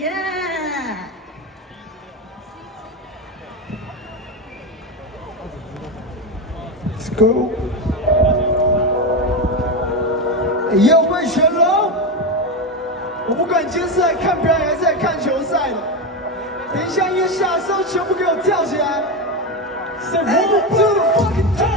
耶！ Let's go！ 又被选龙，我不管今天是来看表演还是来看球赛的，等一下音乐下的时候，全部给我跳起来 ！Say one to the fucking top！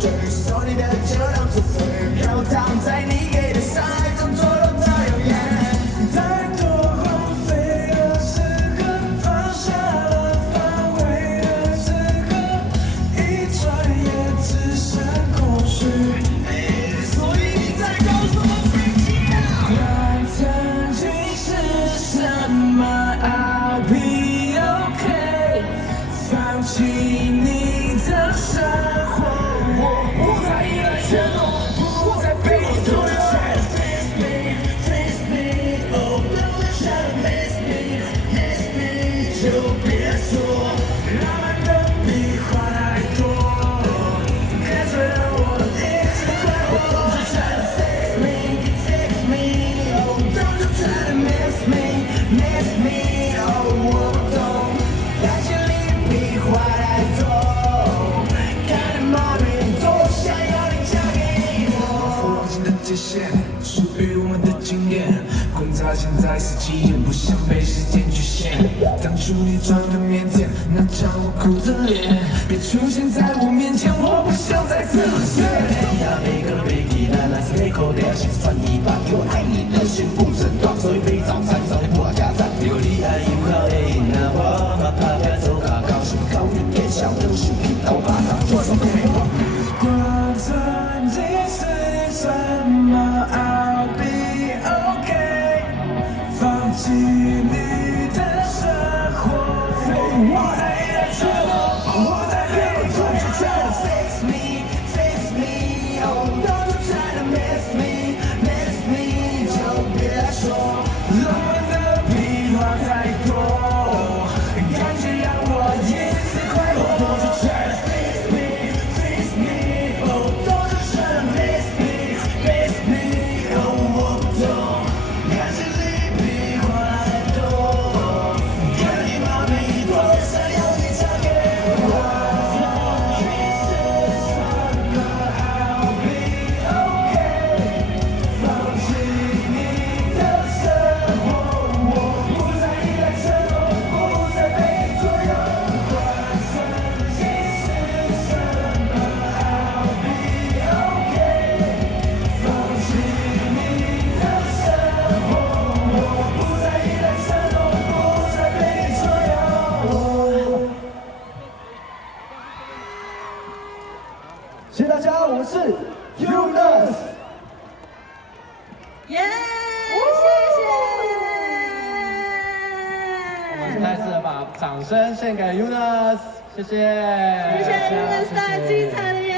对于手里的酒量作废，飘荡在你给的伤害中堕落到永远。太多荒废的时刻，放下了防卫的资格，一转眼只剩空虚。所以你在搞什么飞机啊？管曾经是什么 ，I'll be okay， 放弃你的生活。 不再依赖承诺，不再被你左右。Miss me, miss me, oh don't try to miss me, miss me， 就别说浪漫的比话太多，干脆让我一直快活。Don't try to fix me, fix me, oh don't try to miss me, miss me， oh 我不懂，感情里比话太多。 界限属于我们的经验，观察现在是几点，不想被时间局限。当初你装的腼腆，那张无辜的脸，别出现在我面前，我不想再次沦陷。每个背地来来自背后的心酸一把，我爱你的心不诊断，所以被早餐早点不加赞。如果你爱有好的，那我怕怕别走卡高，是不高一点小的视频，刀把掌做成美梦。管曾经是什么 ，I'll be okay， 放弃你的生活，我在依赖承诺，我在被你控制。Try to fix me, fix me, oh don't try to miss me, miss me， 就别说浪漫的比话太多，感觉让我一直快活。Don't try to fix me, fix me， oh don't try to miss me, miss me， oh我不懂，感情里比话太多，看你妈咪多想要你嫁给我。 谢谢大家，我是 Yunus。耶！谢谢。我们再次把掌声献给 Yunus，谢谢。谢谢 Yunus 带来精彩的演